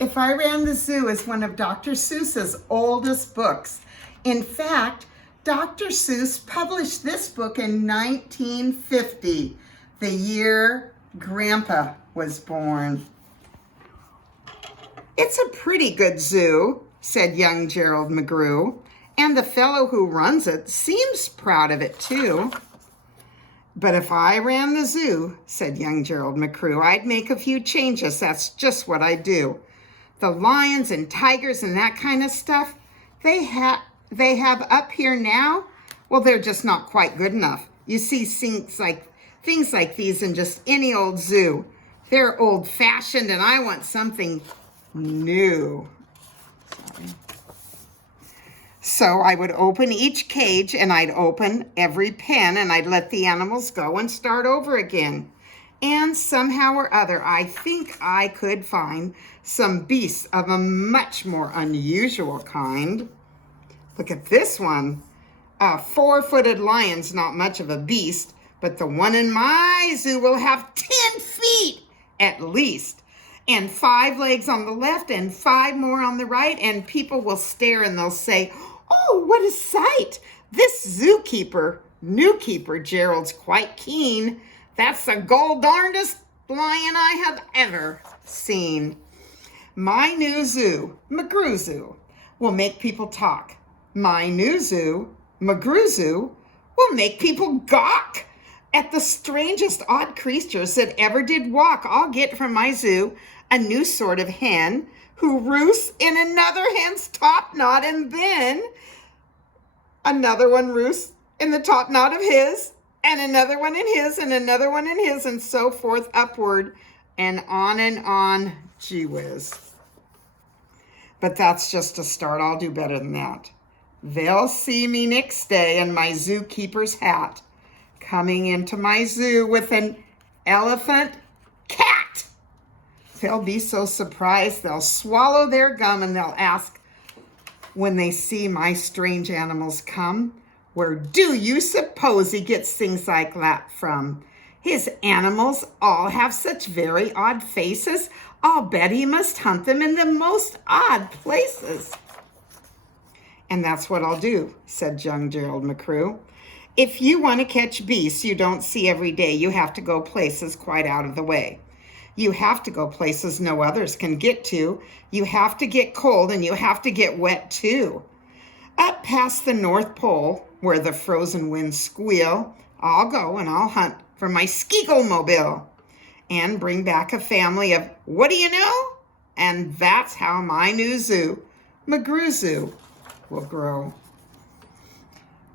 If I Ran the Zoo is one of Dr. Seuss's oldest books. In fact, Dr. Seuss published this book in 1950, the year Grandpa was born. "It's a pretty good zoo," said young Gerald McGrew, "and the fellow who runs it seems proud of it too." "But if I ran the zoo," said young Gerald McGrew, "I'd make a few changes. That's just what I'd do. The lions and tigers and that kind of stuff they have up here now, well, they're just not quite good enough. You see things like these in just any old zoo. They're old-fashioned, and I want something new." So I would open each cage, and I'd open every pen, and I'd let the animals go and start over again. And somehow or other, I think I could find some beasts of a much more unusual kind. Look at this one. A 4-footed lion's not much of a beast, but the one in my zoo will have 10 feet at least, and 5 legs on the left and 5 more on the right, and people will stare and they'll say, "Oh, what a sight! This new keeper, Gerald's quite keen. That's the gol-darndest lion I have ever seen." My new zoo, McGrew Zoo, will make people talk. My new zoo, McGrew Zoo, will make people gawk at the strangest odd creatures that ever did walk. I'll get from my zoo a new sort of hen who roosts in another hen's top knot, and then another one roosts in the top knot of his, and another one in his, and another one in his, and so forth upward, and on, gee whiz. But that's just a start. I'll do better than that. They'll see me next day in my zookeeper's hat, coming into my zoo with an elephant cat. They'll be so surprised, they'll swallow their gum, and they'll ask, when they see my strange animals come, "Where do you suppose he gets things like that from? His animals all have such very odd faces. I'll bet he must hunt them in the most odd places." "And that's what I'll do," said young Gerald McGrew. "If you want to catch beasts you don't see every day, you have to go places quite out of the way. You have to go places no others can get to. You have to get cold, and you have to get wet too. Up past the North Pole, where the frozen winds squeal, I'll go and I'll hunt for my Skeagol-mobile and bring back a family of, what do you know? And that's how my new zoo, McGrew Zoo, will grow.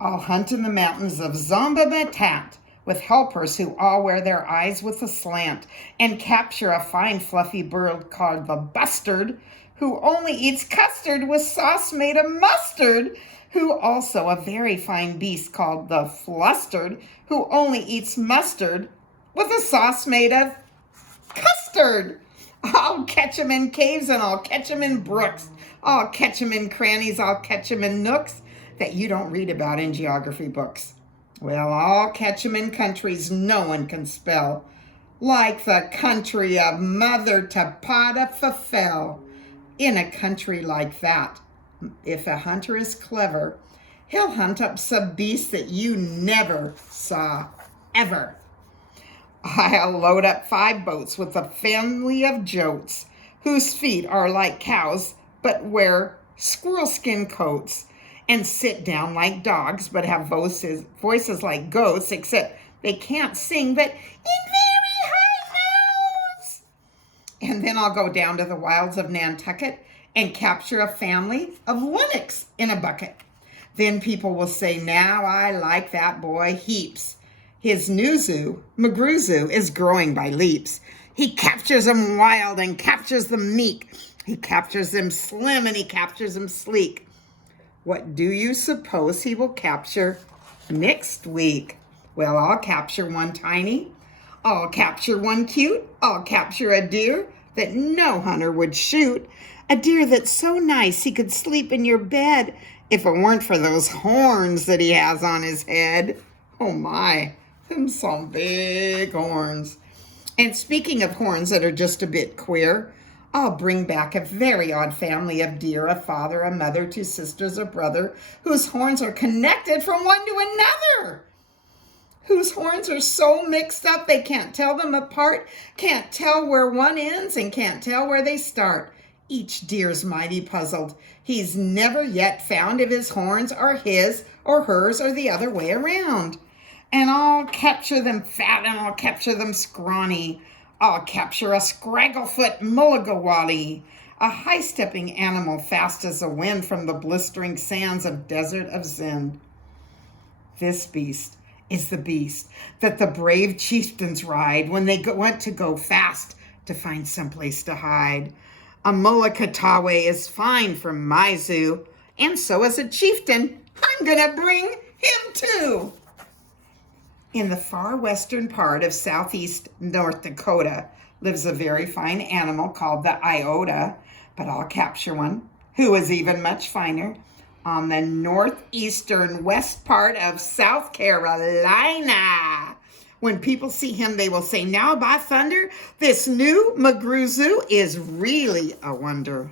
I'll hunt in the mountains of Zomba-Matat with helpers who all wear their eyes with a slant, and capture a fine fluffy bird called the bustard, who only eats custard with sauce made of mustard, who also a very fine beast called the flustered, who only eats mustard with a sauce made of custard. I'll catch 'em in caves, and I'll catch 'em in brooks. I'll catch 'em in crannies, I'll catch 'em in nooks that you don't read about in geography books. Well, I'll catch 'em in countries no one can spell, like the country of Mother Tapata. In a country like that, if a hunter is clever, he'll hunt up some beasts that you never saw, ever. I'll load up 5 boats with a family of jotes, whose feet are like cows, but wear squirrel skin coats, and sit down like dogs, but have voices like ghosts, except they can't sing, but in very high notes. And then I'll go down to the wilds of Nantucket and capture a family of linnets in a bucket. Then people will say, now I like that boy heaps. His new zoo, McGrew Zoo, is growing by leaps. He captures them wild and captures them meek. He captures them slim and he captures them sleek. What do you suppose he will capture next week? Well, I'll capture one tiny. I'll capture one cute. I'll capture a deer that no hunter would shoot. A deer that's so nice he could sleep in your bed if it weren't for those horns that he has on his head. Oh my, them some big horns. And speaking of horns that are just a bit queer, I'll bring back a very odd family of deer, a father, a mother, two sisters, a brother, whose horns are connected from one to another, whose horns are so mixed up they can't tell them apart, can't tell where one ends and can't tell where they start. Each deer's mighty puzzled. He's never yet found if his horns are his or hers or the other way around. And I'll capture them fat and I'll capture them scrawny. I'll capture a scragglefoot mulligawally, a high-stepping animal fast as a wind from the blistering sands of desert of Zend. This beast is the beast that the brave chieftains ride when they want to go fast to find someplace to hide. A mullicatawe is fine from my zoo, and so as a chieftain, I'm gonna bring him too. In the far western part of southeast North Dakota lives a very fine animal called the iota, but I'll capture one who is even much finer. On the northeastern west part of South Carolina. When people see him, they will say, now by thunder, this new McGrew Zoo is really a wonder.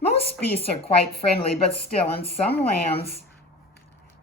Most beasts are quite friendly, but still in some lands,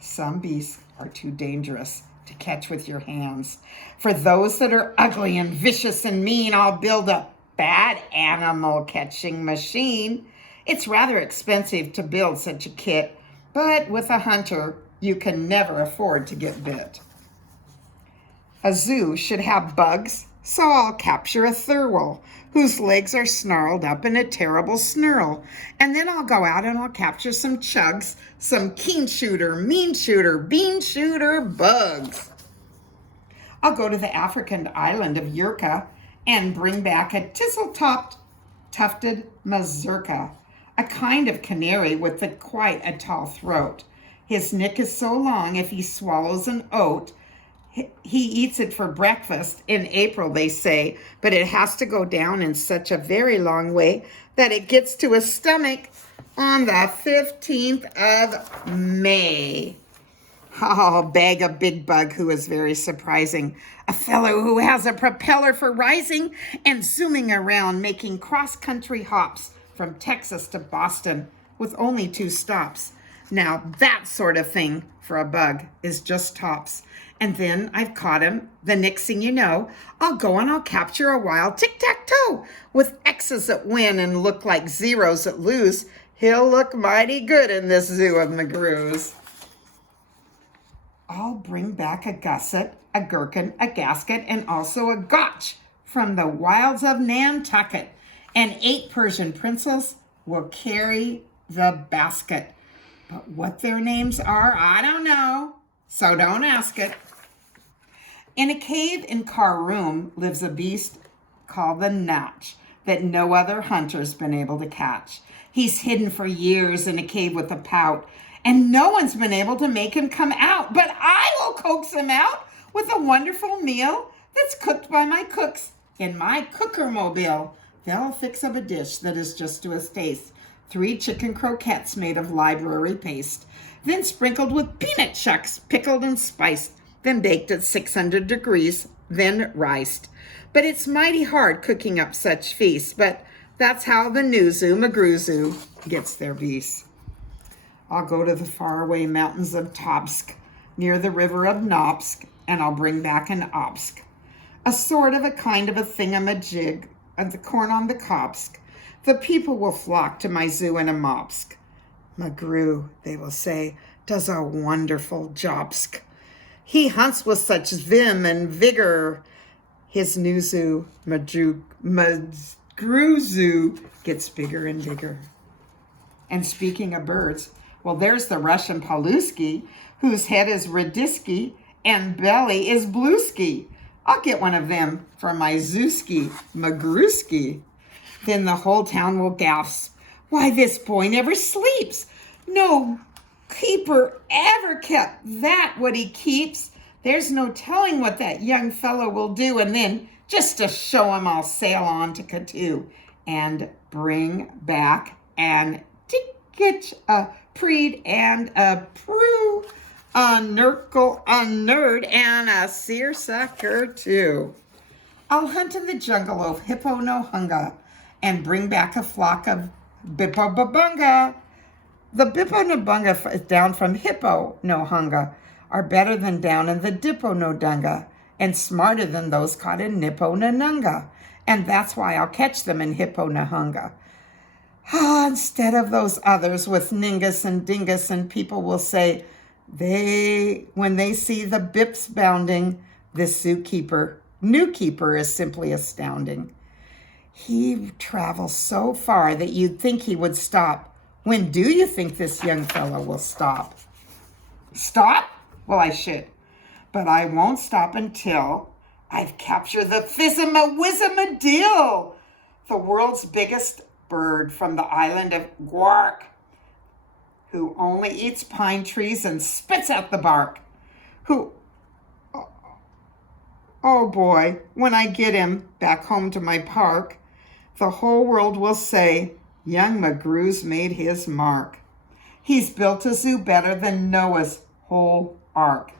some beasts are too dangerous to catch with your hands. For those that are ugly and vicious and mean, I'll build a bad animal catching machine. It's rather expensive to build such a kit, but with a hunter, you can never afford to get bit. A zoo should have bugs, so I'll capture a thurwal, whose legs are snarled up in a terrible snarl. And then I'll go out and I'll capture some chugs, some keen shooter, mean shooter, bean shooter bugs. I'll go to the African island of Yurka and bring back a thistle-topped, tufted mazurka, a kind of canary with quite a tall throat. His neck is so long if he swallows an oat, he eats it for breakfast in April, they say, but it has to go down in such a very long way that it gets to his stomach on the 15th of May. I'll bag a big bug who is very surprising, a fellow who has a propeller for rising and zooming around, making cross-country hops from Texas to Boston with only 2 stops. Now that sort of thing for a bug is just tops. And then I've caught him. The next thing you know, I'll go and I'll capture a wild tic-tac-toe with X's that win and look like zeros that lose. He'll look mighty good in this zoo of McGrews. I'll bring back a gusset, a gherkin, a gasket, and also a gotch from the wilds of Nantucket. And 8 Persian princes will carry the basket. But what their names are, I don't know, so don't ask it. In a cave in Kharoum lives a beast called the Natch that no other hunter's been able to catch. He's hidden for years in a cave with a pout, and no one's been able to make him come out. But I will coax him out with a wonderful meal that's cooked by my cooks in my cooker-mobile. They'll fix up a dish that is just to his taste. 3 chicken croquettes made of library paste, then sprinkled with peanut shucks, pickled and spiced, then baked at 600 degrees, then riced. But it's mighty hard cooking up such feasts, but that's how the new zoo, McGrew Zoo, gets their beasts. I'll go to the faraway mountains of Topsk, near the river of Nopsk, and I'll bring back an Obsk, a sort of a kind of a thingamajig of the corn on the Kopsk. The people will flock to my zoo in a Mopsk. McGrew, they will say, does a wonderful jobsk. He hunts with such vim and vigor. His new zoo, McGrew Zoo, gets bigger and bigger. And speaking of birds, well, there's the Russian Palusky, whose head is Radisky and belly is Bluesky. I'll get one of them for my Zooski, McGrewski. Then the whole town will gasp. Why, this boy never sleeps. No keeper ever kept that what he keeps. There's no telling what that young fellow will do. And then, just to show him, I'll sail on to Katu and bring back an ticket, a preed, and a prue, a nurgle, a nerd, and a seersucker too. I'll hunt in the jungle of Hippo no Hunga and bring back a flock of Bippo-Babunga. The Bippo-Nabunga down from Hippo-No-Hunga are better than down in the Dippo-No-Dunga and smarter than those caught in Nippo-Na-Nunga. And that's why I'll catch them in Hippo-Na-Hunga. Instead of those others with Ningus and Dingus, and people will say, when they see the Bips bounding, this new keeper is simply astounding. He travels so far that you'd think he would stop. When do you think this young fellow will stop? Stop? Well, I should. But I won't stop until I've captured the Fizz-a-ma-Whizz-a-ma-Dill, the world's biggest bird from the island of Guark, who only eats pine trees and spits out the bark. Oh boy, when I get him back home to my park, the whole world will say, young McGrew's made his mark. He's built a zoo better than Noah's whole ark.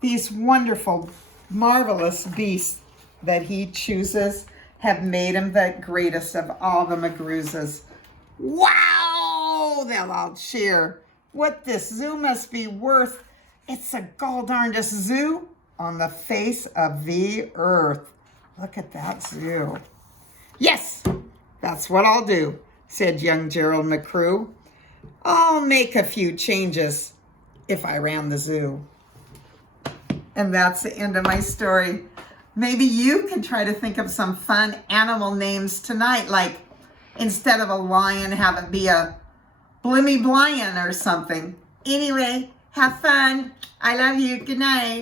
These wonderful, marvelous beasts that he chooses have made him the greatest of all the McGrewses. Wow! They'll all cheer. What this zoo must be worth. It's the gall-darndest zoo on the face of the earth. Look at that zoo. Yes, that's what I'll do, said young Gerald McGrew. I'll make a few changes if I ran the zoo. And that's the end of my story. Maybe you can try to think of some fun animal names tonight, like instead of a lion, have it be a Blimmy Blion or something. Anyway, have fun. I love you. Good night.